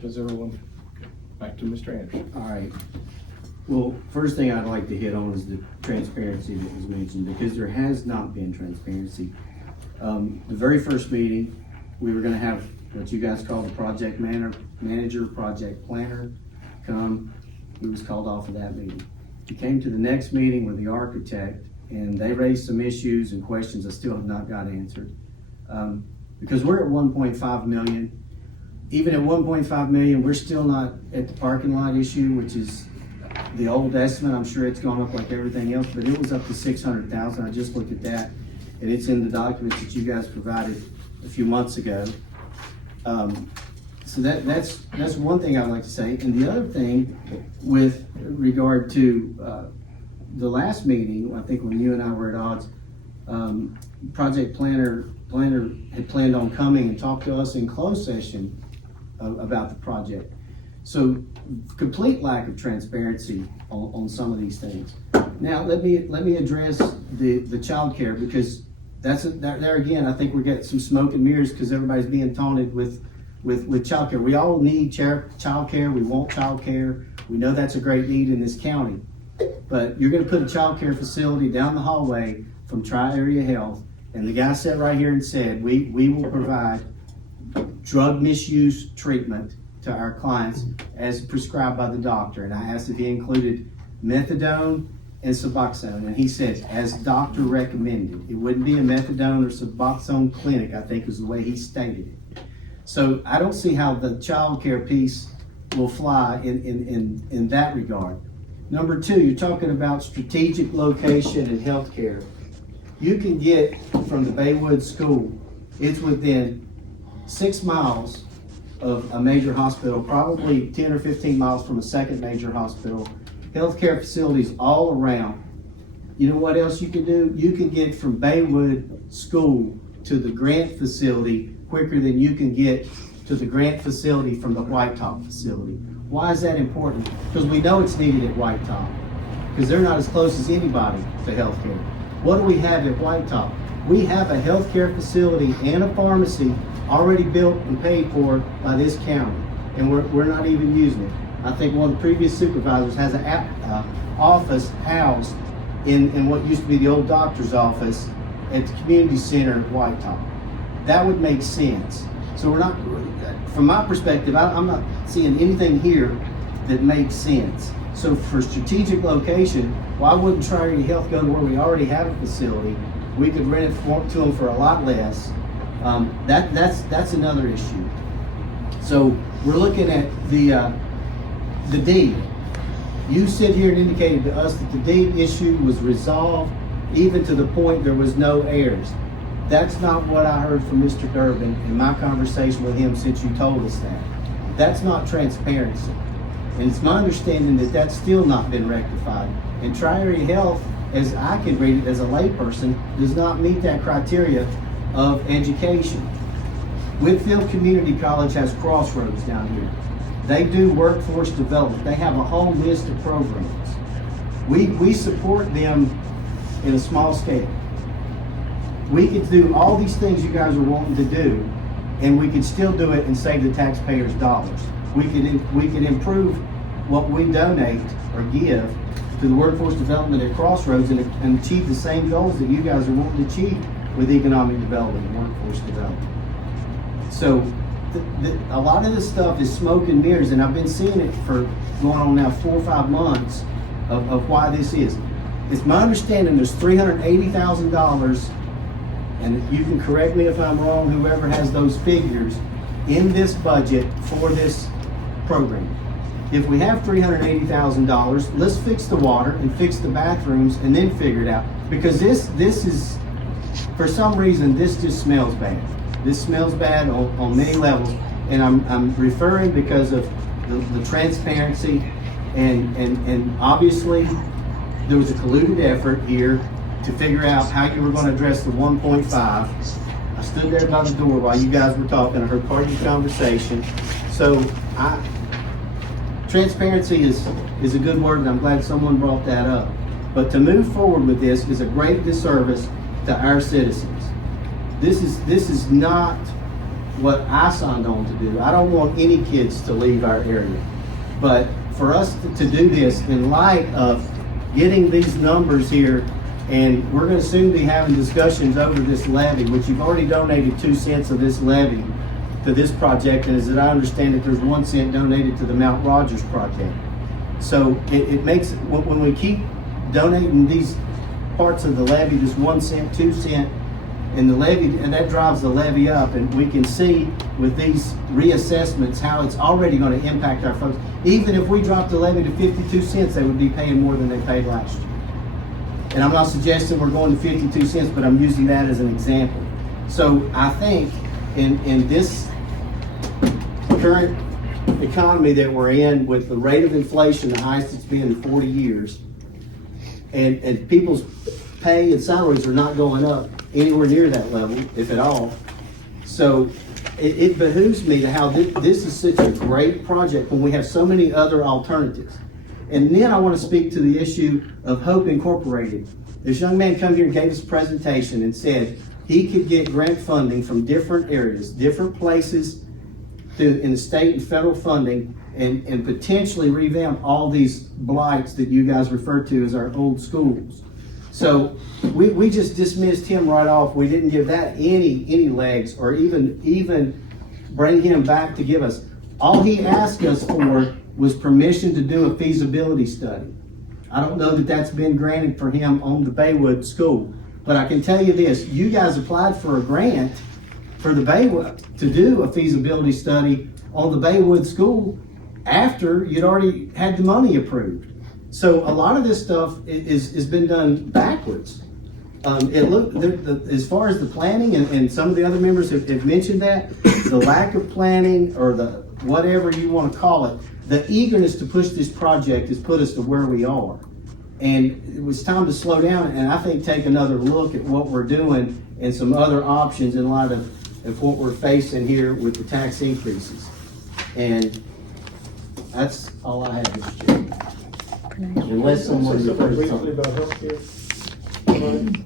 Does everyone? Back to Mr. Anderson. All right. Well, first thing I'd like to hit on is the transparency that was mentioned, because there has not been transparency. The very first meeting, we were gonna have what you guys call the project manager, project planner come. We was called off of that meeting. We came to the next meeting with the architect, and they raised some issues and questions I still have not got answered. Because we're at 1.5 million. Even at 1.5 million, we're still not at the parking lot issue, which is the old estimate. I'm sure it's gone up like everything else, but it was up to 600,000. I just looked at that, and it's in the documents that you guys provided a few months ago. So that's one thing I'd like to say. And the other thing, with regard to the last meeting, I think when you and I were at odds, project planner had planned on coming and talk to us in closed session about the project. So complete lack of transparency on some of these things. Now let me address the child care, because there again, I think we're getting some smoke and mirrors, because everybody's being taunted with child care. We all need child care. We want child care. We know that's a great need in this county. But you're gonna put a child care facility down the hallway from Tri-Area Health, and the guy sat right here and said, we will provide drug misuse treatment to our clients as prescribed by the doctor. And I asked if he included methadone and Suboxone, and he said, as doctor recommended. It wouldn't be a methadone or Suboxone clinic, I think was the way he stated it. So I don't see how the child care piece will fly in that regard. Number two, you're talking about strategic location and healthcare. You can get from the Baywood School, it's within 6 miles of a major hospital, probably 10 or 15 miles from a second major hospital, healthcare facilities all around. You know what else you can do? You can get from Baywood School to the Grant facility quicker than you can get to the Grant facility from the White Top facility. Why is that important? Because we know it's needed at White Top, because they're not as close as anybody to healthcare. What do we have at White Top? We have a healthcare facility and a pharmacy already built and paid for by this county, and we're not even using it. I think one of the previous supervisors has an office housed in what used to be the old doctor's office at the community center at White Top. That would make sense. So we're not, from my perspective, I'm not seeing anything here that makes sense. So for strategic location, why wouldn't Tri-Area Health go to where we already have a facility? We could rent it to them for a lot less. That's another issue. So we're looking at the deed. You sit here and indicated to us that the deed issue was resolved, even to the point there was no heirs. That's not what I heard from Mr. Durbin in my conversation with him since you told us that. That's not transparency. And it's my understanding that that's still not been rectified. And Tri-Area Health, as I can read it as a layperson, does not meet that criteria of education. Whitfield Community College has Crossroads down here. They do workforce development. They have a whole list of programs. We support them in a small scale. We could do all these things you guys are wanting to do, and we could still do it and save the taxpayers dollars. We could improve what we donate or give to the workforce development at Crossroads and achieve the same goals that you guys are wanting to achieve with economic development and workforce development. So a lot of this stuff is smoke and mirrors, and I've been seeing it for going on now 4 or 5 months of why this is. It's my understanding there's $380,000, and you can correct me if I'm wrong, whoever has those figures, in this budget for this program. If we have $380,000, let's fix the water and fix the bathrooms and then figure it out. Because this is, for some reason, this just smells bad. This smells bad on many levels, and I'm referring because of the transparency, and obviously there was a colluded effort here to figure out how you were going to address the 1.5. I stood there by the door while you guys were talking. I heard part of your conversation. So transparency is a good word, and I'm glad someone brought that up. But to move forward with this is a great disservice to our citizens. This is not what I signed on to do. I don't want any kids to leave our area. But for us to do this in light of getting these numbers here, and we're gonna soon be having discussions over this levy, which you've already donated 2 cents of this levy to this project, and as I understand it, there's 1 cent donated to the Mount Rogers project. So it makes, when we keep donating these parts of the levy, this 1 cent, 2 cent, and the levy, and that drives the levy up, and we can see with these reassessments how it's already going to impact our folks. Even if we drop the levy to 52 cents, they would be paying more than they paid last year. And I'm not suggesting we're going to 52 cents, but I'm using that as an example. So I think in this current economy that we're in, with the rate of inflation, the highest it's been in 40 years, and people's pay and salaries are not going up anywhere near that level, if at all. So it behooves me to how this is such a great project when we have so many other alternatives. And then I want to speak to the issue of Hope Incorporated. This young man come here and gave us a presentation and said he could get grant funding from different areas, different places in the state and federal funding, and potentially revamp all these blights that you guys refer to as our old schools. So we just dismissed him right off. We didn't give that any legs, or even bring him back to give us. All he asked us for was permission to do a feasibility study. I don't know that that's been granted for him on the Baywood School, but I can tell you this: you guys applied for a grant for the Baywood to do a feasibility study on the Baywood School after you'd already had the money approved. So a lot of this stuff is been done backwards. As far as the planning, and some of the other members have mentioned that, the lack of planning, or the whatever you want to call it, the eagerness to push this project has put us to where we are. And it was time to slow down and I think take another look at what we're doing and some other options in light of what we're facing here with the tax increases. And that's all I have, Mr. Chairman. Unless someone Say something refers to briefly something. about healthcare.